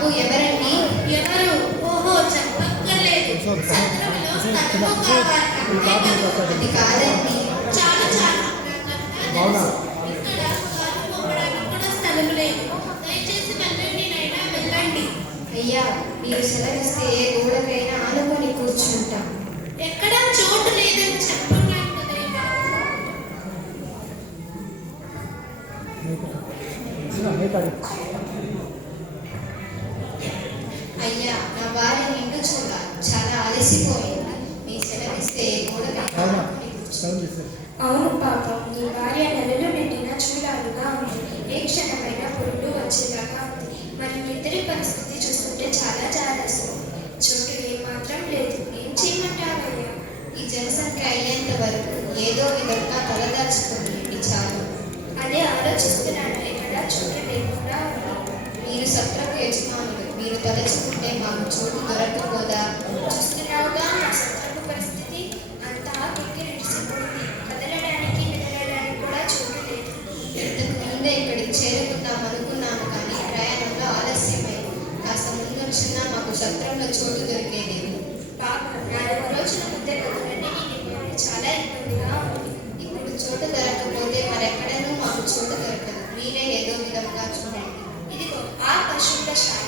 బాబు ఎవరండి? ఎవరు? ఓహో, చెప్పక్కర్లేదు. సత్రంలో తక్కువ కావాలి. అది కాదండి. చాలా చాలా ఇక్కడ కాలు పోవడానికి కూడా స్థలం లేదు. దయచేసి వెళ్ళండి నైనా, వెళ్ళండి. అయ్యా, మీరు సెలవిస్తే ఏ గోడకైనా ఆనుకొని కూర్చుంటాం. ఎక్కడా చోటు లేదని చెప్పున్నాను కదయ్యా. అయ్యా, నా భార్య నిండు చూడ చాలా అలసిపోయింది. మీ సెలవిస్తే ఏ గోడకైనా ఆనుకొని కూర్చుంటాం. అవును పాపం, నీ భార్య నెలలు నిండిన చూడాలుగా ఉంది. ఏ క్షణమైనా పురుడు వచ్చేలాగా ఉంది. మరి మీ ఇద్దరి పరిస్థితి చూస్తుంటే చాలా జాలేస్తుంది. చోటు ఏమాత్రం లేదు. ఏం చేయమంటావయ్యా? ఈ జనసంఖ్య అయ్యేంత వరకు ఏదో విధంగా తలదాచుకోండి చాలు. అదే ఆలోచిస్తున్నాను. ఎక్కడా చోటు లేకుండా ఉంది. మీరు సత్రపు యజమానులు. మీరు తలచుకుంటే మాకు చోటు దొరకపోదా? చూస్తున్నావుగా నా సత్రపు పరిస్థితి. అంతా కిక్కిరిసిపోయింది. కదలడానికి మెదలడానికి కూడా చోటు లేదు. ఇంతకు ముందే ఇక్కడికి చేరుకుందాం అనుకున్నాను, కానీ ప్రయాణంలో ఆలస్యమైంది. కాస్త ముందొచ్చినా మాకు సత్రంలో చోటు దొరికేదేమో. పాపం, 4 రోజుల ముందే కదలండి. నేను చాలా ఇబ్బందిగా ఉంది. ఇప్పుడు చోటు దొరకకపోతే మరెక్కడనూ మాకు చోటు దొరకదు. మీరే ఏదో విధంగా చూడండి. ఇదిగో ఆ పశువుల శాల.